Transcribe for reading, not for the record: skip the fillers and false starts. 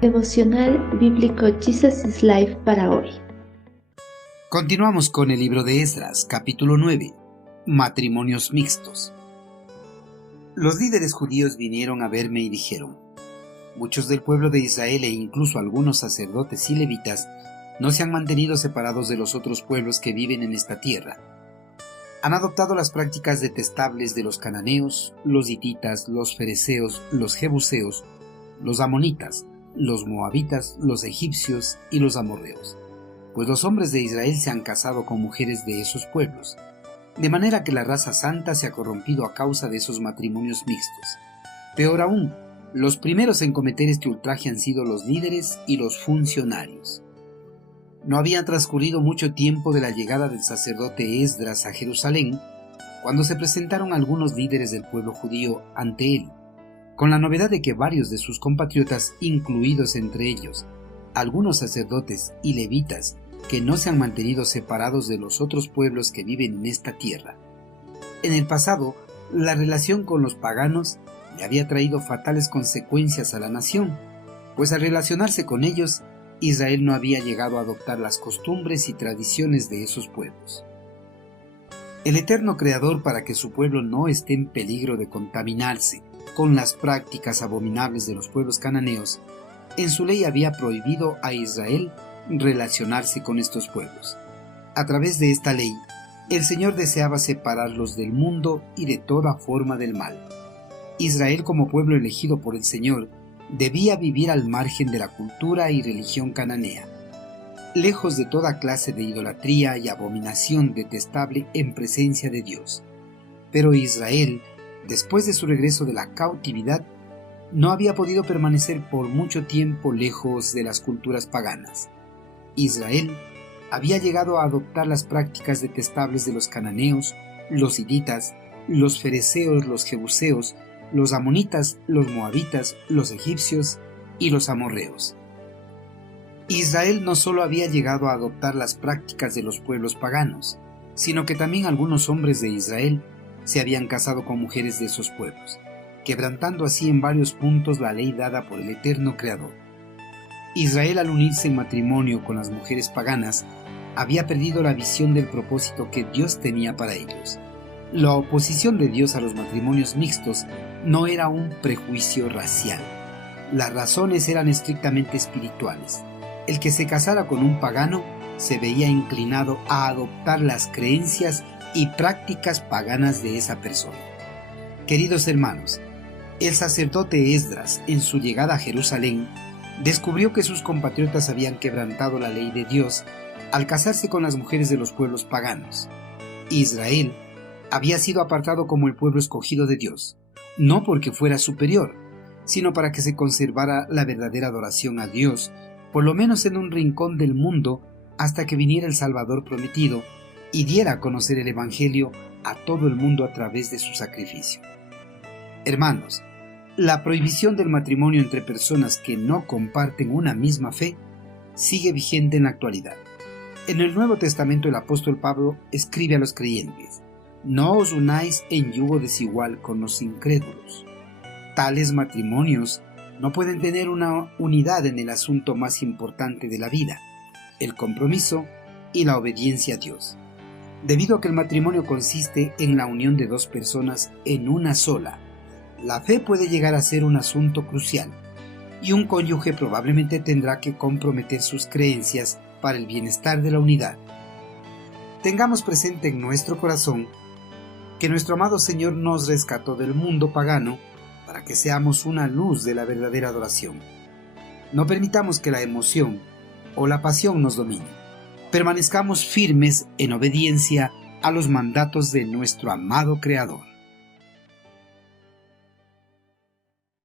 Devocional bíblico Jesus is Life para hoy. Continuamos con el libro de Esdras, capítulo 9, matrimonios mixtos. Los líderes judíos vinieron a verme y dijeron: muchos del pueblo de Israel e incluso algunos sacerdotes y levitas no se han mantenido separados de los otros pueblos que viven en esta tierra. Han adoptado las prácticas detestables de los cananeos, los hititas, los fereceos, los jebuseos, los amonitas, los moabitas, los egipcios y los amorreos, pues los hombres de Israel se han casado con mujeres de esos pueblos, de manera que la raza santa se ha corrompido a causa de esos matrimonios mixtos. Peor aún, los primeros en cometer este ultraje han sido los líderes y los funcionarios. No había transcurrido mucho tiempo de la llegada del sacerdote Esdras a Jerusalén, cuando se presentaron algunos líderes del pueblo judío ante él, con la novedad de que varios de sus compatriotas, incluidos entre ellos algunos sacerdotes y levitas que no se han mantenido separados de los otros pueblos que viven en esta tierra. En el pasado, la relación con los paganos le había traído fatales consecuencias a la nación, pues al relacionarse con ellos, Israel no había llegado a adoptar las costumbres y tradiciones de esos pueblos. El eterno Creador, para que su pueblo no esté en peligro de contaminarse con las prácticas abominables de los pueblos cananeos, en su ley había prohibido a Israel relacionarse con estos pueblos. A través de esta ley, el Señor deseaba separarlos del mundo y de toda forma del mal. Israel, como pueblo elegido por el Señor, debía vivir al margen de la cultura y religión cananea, lejos de toda clase de idolatría y abominación detestable en presencia de Dios. Pero Israel, después de su regreso de la cautividad, no había podido permanecer por mucho tiempo lejos de las culturas paganas. Israel había llegado a adoptar las prácticas detestables de los cananeos, los hititas, los fereceos, los jebuseos, los amonitas, los moabitas, los egipcios y los amorreos. Israel no solo había llegado a adoptar las prácticas de los pueblos paganos, sino que también algunos hombres de Israel se habían casado con mujeres de esos pueblos, quebrantando así en varios puntos la ley dada por el eterno Creador. Israel, al unirse en matrimonio con las mujeres paganas, había perdido la visión del propósito que Dios tenía para ellos. La oposición de Dios a los matrimonios mixtos no era un prejuicio racial. Las razones eran estrictamente espirituales. El que se casara con un pagano se veía inclinado a adoptar las creencias y prácticas paganas de esa persona. Queridos hermanos, el sacerdote Esdras, en su llegada a Jerusalén, descubrió que sus compatriotas habían quebrantado la ley de Dios al casarse con las mujeres de los pueblos paganos. Israel había sido apartado como el pueblo escogido de Dios, no porque fuera superior, sino para que se conservara la verdadera adoración a Dios, por lo menos en un rincón del mundo, hasta que viniera el Salvador prometido y diera a conocer el Evangelio a todo el mundo a través de su sacrificio. Hermanos, la prohibición del matrimonio entre personas que no comparten una misma fe sigue vigente en la actualidad. En el Nuevo Testamento el apóstol Pablo escribe a los creyentes: no os unáis en yugo desigual con los incrédulos. Tales matrimonios no pueden tener una unidad en el asunto más importante de la vida, el compromiso y la obediencia a Dios. Debido a que el matrimonio consiste en la unión de dos personas en una sola, la fe puede llegar a ser un asunto crucial, y un cónyuge probablemente tendrá que comprometer sus creencias para el bienestar de la unidad. Tengamos presente en nuestro corazón que nuestro amado Señor nos rescató del mundo pagano para que seamos una luz de la verdadera adoración. No permitamos que la emoción o la pasión nos domine. Permanezcamos firmes en obediencia a los mandatos de nuestro amado Creador.